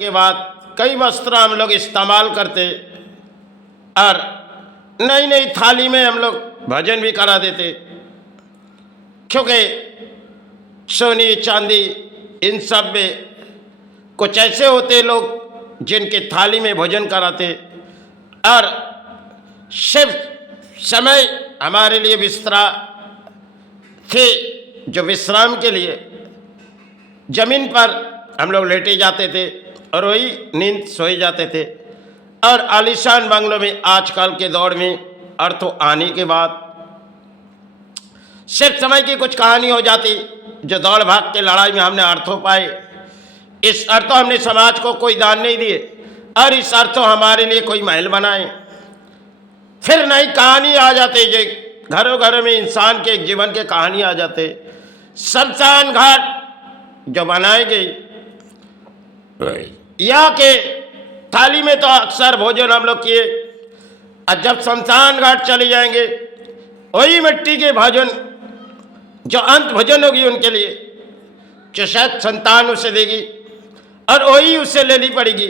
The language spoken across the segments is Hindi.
के बाद कई वस्त्र हम लोग इस्तेमाल करते और नई नई थाली में हम लोग भजन भी करा देते, क्योंकि सोनी चांदी इन सब में कुछ ऐसे होते लोग जिनके थाली में भोजन कराते और सिर्फ समय हमारे लिए बिस्तरा थे जो विश्राम के लिए जमीन पर हम लोग लेटे जाते थे और वही नींद सोए जाते थे। और आलीशान बंगलों में आजकल के दौर में अर्थो आने के बाद सिर्फ समय की कुछ कहानी हो जाती, जो दौड़ भाग के लड़ाई में हमने अर्थों पाए, इस अर्थों हमने समाज को कोई दान नहीं दिए और इस अर्थों हमारे लिए कोई महल बनाए। फिर नई कहानी आ जाते, जो घरों घरों में इंसान के जीवन के कहानी आ जाते। शमशान घाट जो बनाई गई, यहाँ के थाली में तो अक्सर भोजन हम लोग किए, और जब शमशान घाट चले जाएंगे वही मिट्टी के भोजन जो अंत भोजन होगी उनके लिए, जो शायद संतान उसे देगी और वही उसे लेनी पड़ेगी,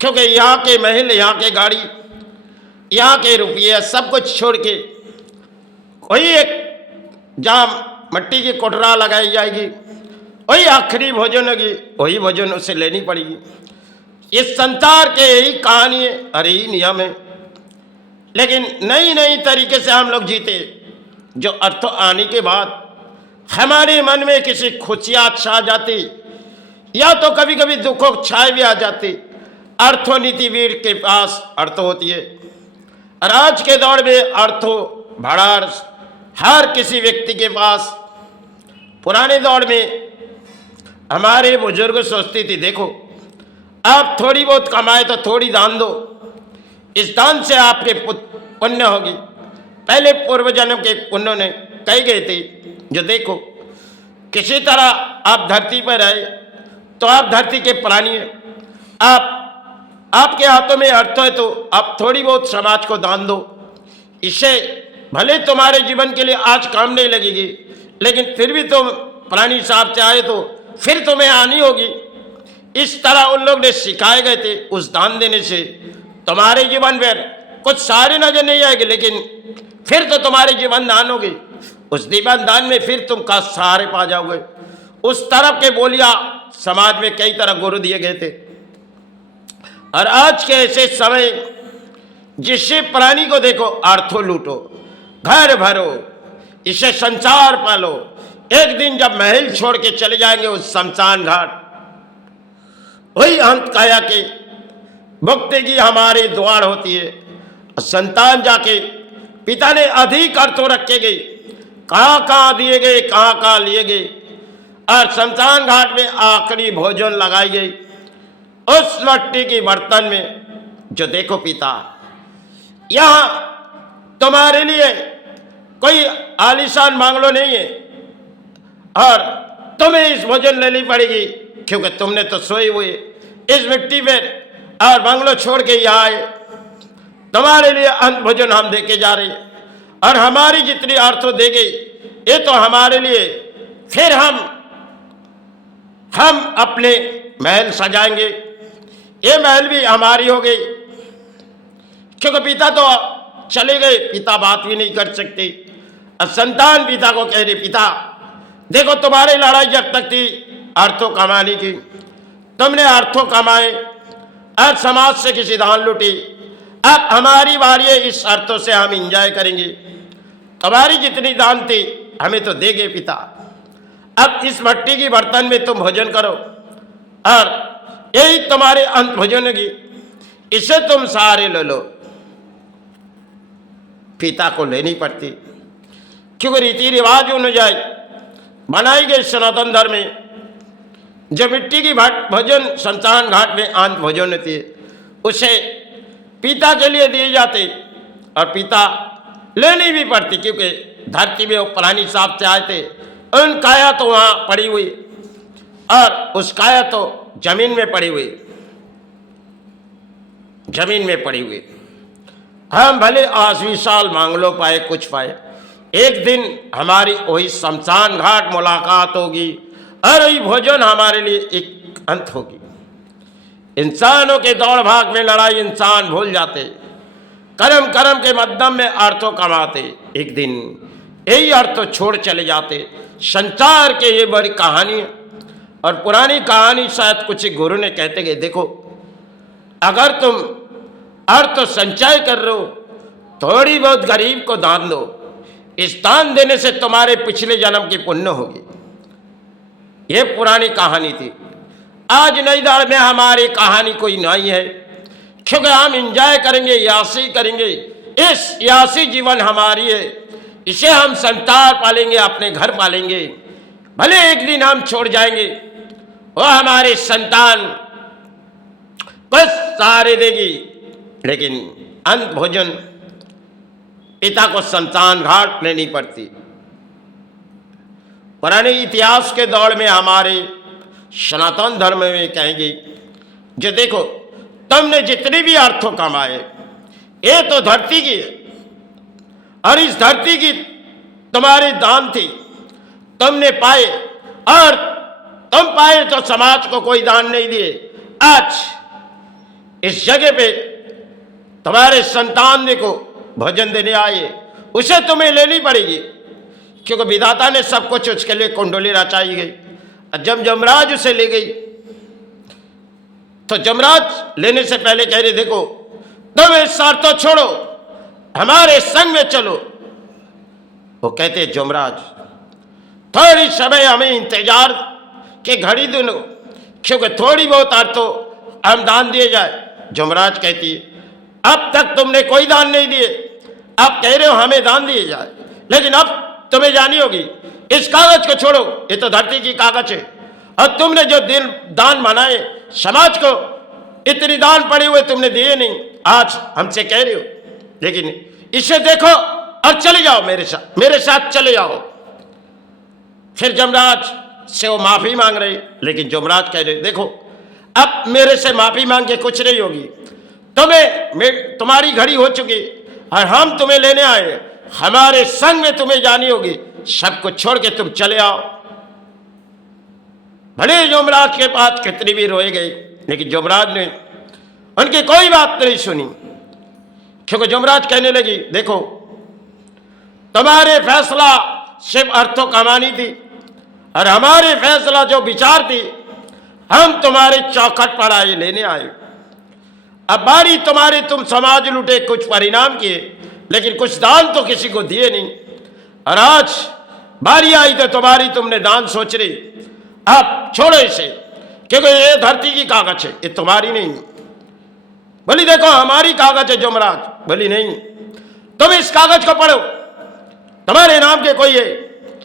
क्योंकि यहाँ के महल, यहाँ के गाड़ी, यहाँ के रुपये सब कुछ छोड़ के वही एक जहाँ मिट्टी की कोठरा लगाई जाएगी, वही आखिरी भोजन होगी, वही भोजन उसे लेनी पड़ेगी। इस संसार के यही कहानी है और यही नियम है, लेकिन नई नई तरीके से हम लोग जीते, जो अर्थ आने के बाद हमारे मन में किसी खुशियाँ छा जाती या तो कभी कभी दुखों छाए भी आ जाती। अर्थो नीतिवीर के पास अर्थ होती है और आज के दौर में अर्थो भड़ार हर किसी व्यक्ति के पास। पुराने दौर में हमारे बुजुर्ग सोचती थी, देखो आप थोड़ी बहुत कमाए तो थोड़ी दान दो, इस दान से आपके पुण्य होगी। पहले पूर्व जन्म के पुण्य ने कही गए थे, जो देखो किसी तरह आप धरती पर आए तो आप धरती के प्राणी हैं, आपके हाथों में अर्थ है तो आप थोड़ी बहुत समाज को दान दो। इससे भले तुम्हारे जीवन के लिए आज काम नहीं लगेगी, लेकिन फिर भी तुम प्राणी साहब से आए तो फिर तुम्हें आनी होगी। इस तरह उन लोग ने सिखाए गए थे। उस दान देने से तुम्हारे जीवन में कुछ सारे नजर नहीं आएंगे, लेकिन फिर तो तुम्हारे जीवन दान होगी। उस जीवन दान में फिर तुम का सहारे पा जाओगे। उस तरफ के बोलिया समाज में कई तरह गुरु दिए गए थे। और आज के ऐसे समय जिससे प्राणी को देखो अर्थो लूटो, घर भरो, इसे संसार पालो, एक दिन जब महल छोड़ के चले जाएंगे उस शमशान घाट, वही अंत काया के भक्ति की हमारी द्वार होती है। संतान जाके पिता ने अधिक अर्थों रखे गए, कहाँ कहाँ दिए गए, कहाँ कहाँ लिए गए, और शमशान घाट में आखिरी भोजन लगाई गई उस मिट्टी की बर्तन में। जो देखो पिता, यहाँ तुम्हारे लिए कोई आलीशान बांग्लो नहीं है और तुम्हें इस भोजन लेनी पड़ेगी, क्योंकि तुमने तो सोए हुए इस मिट्टी में और बंगलो छोड़ के यहाँ आए। तुम्हारे लिए अंत भोजन हम दे के जा रहे हैं और हमारी जितनी अर्थों दे गई ये तो हमारे लिए, फिर हम अपने महल सजाएंगे, ये महल भी हमारी हो गई। क्योंकि पिता तो चले गए, पिता बात भी नहीं कर सकते। और संतान पिता को कह रहे, पिता देखो तुम्हारी लड़ाई जब तक थी अर्थों कमाने की, तुमने अर्थों कमाए और समाज से किसी दान लूटी, अब हमारी बारी है, इस अर्थों से हम एंजॉय करेंगे। तुम्हारी जितनी दान थी हमें तो दे गए पिता, अब इस मिट्टी की बर्तन में तुम भोजन करो और यही तुम्हारे अंत भोजन होगी, इसे तुम सहारे ले लो। पिता को लेनी पड़ती, क्योंकि रीति रिवाज अनुसार बनाई गई सनातन धर्म में जो मिट्टी की भोजन शमशान घाट में अंत भोजन होती है, उसे पिता के लिए दिए जाते और पिता लेनी भी पड़ती, क्योंकि धरती में वो प्राणी साहब से आए थे, उन काया तो वहाँ पड़ी हुई और उस काया तो जमीन में पड़ी हुई, जमीन में पड़ी हुई। हम भले 80 साल मांग लो पाए कुछ पाए, एक दिन हमारी वही शमशान घाट मुलाकात होगी और वही भोजन हमारे लिए एक अंत होगी। इंसानों के दौड़ भाग में लड़ाई इंसान भूल जाते, कर्म कर्म के मध्यम में अर्थों कमाते, एक दिन यही अर्थ छोड़ चले जाते। संसार के ये बड़ी कहानी है, और पुरानी कहानी शायद कुछ गुरु ने कहते गए, देखो अगर तुम अर्थ संचय कर रहे हो, थोड़ी बहुत गरीब को दान दो, इस दान देने से तुम्हारे पिछले जन्म की पुण्य होगी। ये पुरानी कहानी थी। आज नई दौर में हमारी कहानी कोई नहीं है, क्योंकि हम एंजॉय करेंगे, यासी करेंगे। इस यासी जीवन हमारी है, इसे हम संतान पालेंगे, अपने घर पालेंगे। भले एक दिन हम छोड़ जाएंगे, वो हमारे संतान बस सहारे देगी, लेकिन अंत भोजन पिता को संतान घाट लेनी पड़ती। पुराने इतिहास के दौर में हमारे सनातन धर्म में कहेंगे, जो देखो तुमने जितने भी अर्थों कमाए, ये तो धरती की है, और इस धरती की तुम्हारी दान थी, तुमने पाए, और तुम पाए तो समाज को कोई दान नहीं दिए। आज इस जगह पे तुम्हारे संतान देखो भोजन देने आए, उसे तुम्हें लेनी पड़ेगी, क्योंकि विधाता ने सब कुछ उसके लिए कुंडली रचाई गई। जब जमराज उसे ले गई, तो जमराज लेने से पहले कह रहे, देखो तुम इस स्वार्थ तो छोड़ो, हमारे संग में चलो। वो कहते, जमराज थोड़ी समय हमें इंतजार के घड़ी दो, क्योंकि थोड़ी बहुत अर्थ तो हम दान दिए जाए। जमराज कहती, अब तक तुमने कोई दान नहीं दिए, आप कह रहे हो हमें दान दिए जाए, लेकिन अब तुम्हें जानी होगी, इस कागज को छोड़ो, ये तो धरती की कागज है, और तुमने जो दिन दान बनाए समाज को, इतनी दान पड़े हुए तुमने दिए नहीं, आज हमसे कह रहे हो, लेकिन इसे देखो और चले जाओ, मेरे साथ चले जाओ। फिर जमराज से वो माफी मांग रहे, लेकिन जमराज कह रहे, देखो अब मेरे से माफी मांग के कुछ नहीं होगी, तुम्हारी घड़ी हो चुकी, और हम तुम्हें लेने आए, हमारे संग में तुम्हें जानी होगी, सब कुछ छोड़ के तुम चले आओ। भले यमराज के पास कितनी भी रोए गए, लेकिन यमराज ने उनकी कोई बात नहीं सुनी, क्योंकि यमराज कहने लगी, देखो तुम्हारे फैसला सिर्फ अर्थों कमानी थी, और हमारे फैसला जो विचार थी, हम तुम्हारे चौखट पर आए, लेने आए। अब बारी तुम्हारी, तुम समाज लूटे, कुछ परिणाम किए, लेकिन कुछ दान तो किसी को दिए नहीं, और आज बारी आई तो तुम्हारी, तुमने दान सोच रही। अब छोड़ो इसे, क्योंकि ये धरती की कागज है, ये तुम्हारी नहीं। बोली, देखो हमारी कागज है जमराज। बोली, नहीं, तुम इस कागज को पढ़ो, तुम्हारे नाम के कोई है,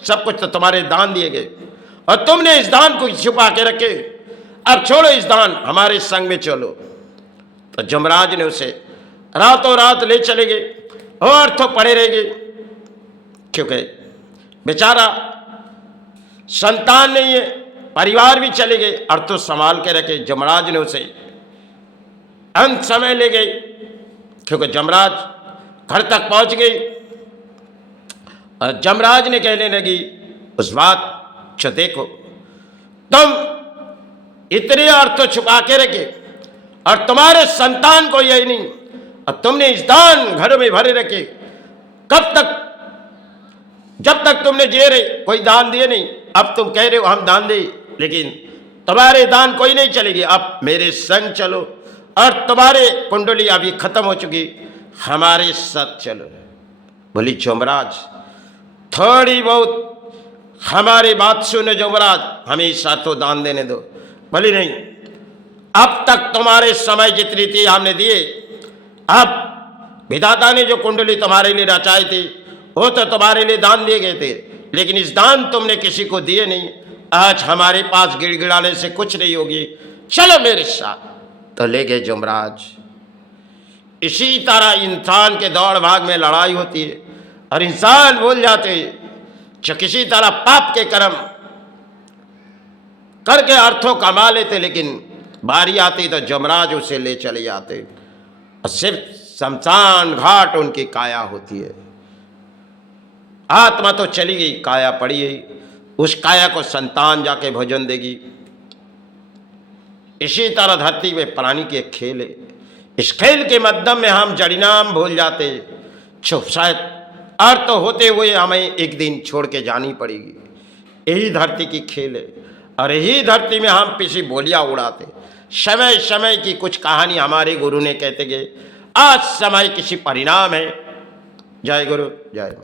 सब कुछ तो तुम्हारे दान दिए गए, और तुमने इस दान को छुपा के रखे। अब छोड़ो इस दान, हमारे संग में चलो। तो जमराज ने उसे रातों रात ले चले गए, और तो पड़े रह गए, क्योंकि बेचारा संतान नहीं है, परिवार भी चले गए, और तो संभाल के रखे। जमराज ने उसे अंत समय ले गए, क्योंकि जमराज घर तक पहुंच गई, और जमराज ने कहने लगी उस बात, जो देखो तुम इतने अर्थ छुपा के रखे, और तुम्हारे संतान को यही नहीं, और तुमने इस दान घरों में भरे रखे, कब तक, जब तक तुमने जिए रहे कोई दान दिए नहीं। अब तुम कह रहे हो हम दान दे, लेकिन तुम्हारे दान कोई नहीं चलेगी। अब मेरे संग चलो, और तुम्हारे कुंडली अभी खत्म हो चुकी, हमारे साथ चलो। बोली, जमराज थोड़ी बहुत हमारी बात सुनो जमराज, हमें साथों दान देने दो। बोली, नहीं, अब तक तुम्हारे समय जितनी थी हमने दिए, अब विधाता ने जो कुंडली तुम्हारे लिए रचाई थी, वो तो तुम्हारे लिए दान दिए गए थे, लेकिन इस दान तुमने किसी को दिए नहीं। आज हमारे पास गिड़गिड़ाने से कुछ नहीं होगी, चलो मेरे साथ। तो ले गए जमराज। इसी तरह इंसान के दौड़ भाग में लड़ाई होती है, और इंसान भूल जाते हैं, जो किसी तरह पाप के कर्म करके अर्थों कमा लेते, लेकिन बारी आती तो जमराज उसे ले चले जाते, और सिर्फ शमशान घाट उनकी काया होती है। आत्मा तो चली गई, काया पड़ी है, उस काया को संतान जाके भोजन देगी। इसी तरह धरती में प्राणी के खेल है। इस खेल के माध्यम में हम जड़ी नाम भूल जाते, शायद अर्थ होते हुए हमें एक दिन छोड़ के जानी पड़ेगी। यही धरती की खेल है और यही धरती में हम किसी बोलियां उड़ाते। समय समय की कुछ कहानी हमारे गुरु ने कहते गए, आज समय किसी परिणाम है। जय गुरु जय।